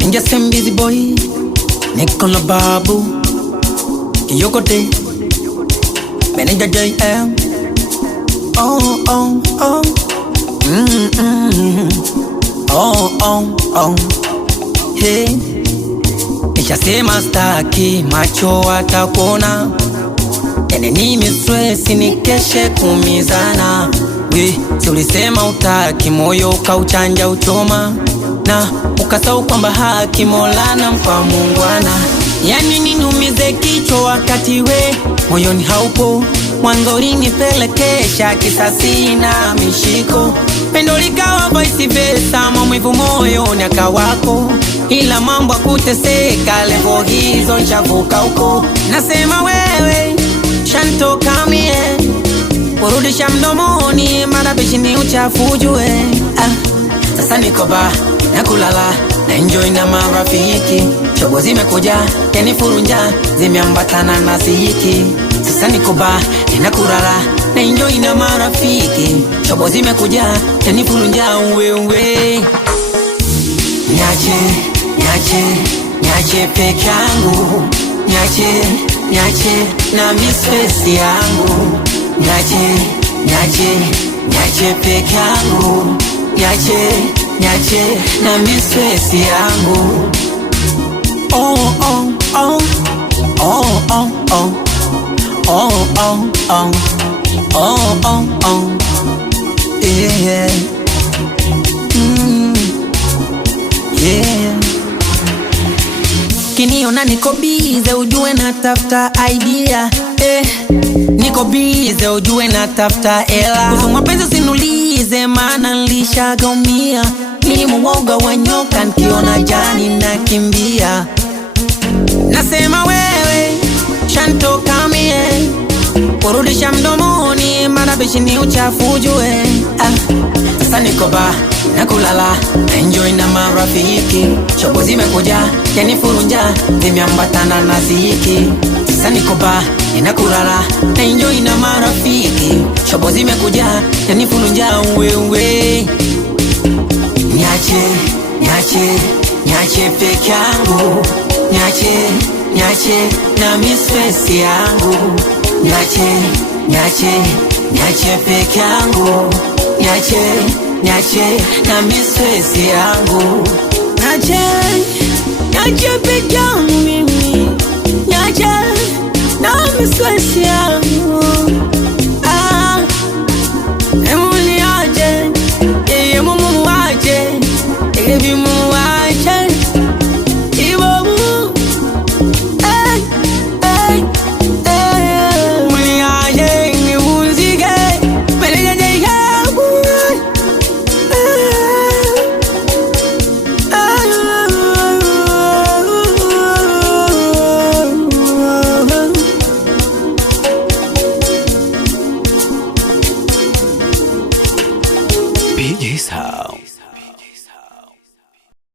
Inja sem busy boy, Nicola Babu, Yokote, Manager JM. Oh, oh, oh. Oh, oh, oh. Hey, nishasema staki macho watakuona. Ene nimi stress nikeshe kumizana. We, si ulisema utaki moyo ukauchanja uchoma. Na ukasau kwamba haki Maulana mpa Muungwana. Yani ninumize kichwa wakati we moyoni haupo. Mwanzo ulinipelekesha kisasi na mishiko. Pendo likawa vice versa, maumivu moyoni akawako. Ila mambo kuteseka levo hizo nshavuka huko. Nasema wewe shantoka mie, kurudisha mdomoni mara bishi ni uchafu ujue. Sasa niko ba na kulala na enjoy na marafiki. Chobo zimekuja yani furunja zimeambatana na sihiki. Sasa niko ba na kulala na enjoy na marafiki. Chobo zimekuja yani furunja uwe. Niache, niache, niache peke yangu. Niache, niache na misfesi yangu. Niache, niache, niache peke yangu. Niache, niache na misfesi yangu. Oh, oh, oh. Oh, oh, oh. Oh, oh, oh. Oh, oh, oh. Yeah. Yeah. Kiniona niko bize ujue natafuta idea. Niko bize ujue natafuta ela. Kuhusu mapenzi usinulize maana nilishagaumia. Mimi muoga wa nyoka nikiona jani nakimbia. Nasema wewe shantoka mie, kurudisha mdomoni mara bishi ni uchafu ujue. Sasa niko ba na kulala na enjoy na marafiki. Chobo zimekuja yani furunja zimeambatana na sihiki. Sasa niko ba na kulala na enjoy na marafiki. Chobo zimekuja yani furunja uwe. Niache, niache, niache peke yangu. Niache, niache na misfesi yangu. Niache, niache, niache peke yangu. Niache, niache na misfesi yangu. Niache, niache peke yangu mimi. Niache na misfesi yangu. Emuli aje, mumu aje, ebi mumu aje. BJ's House.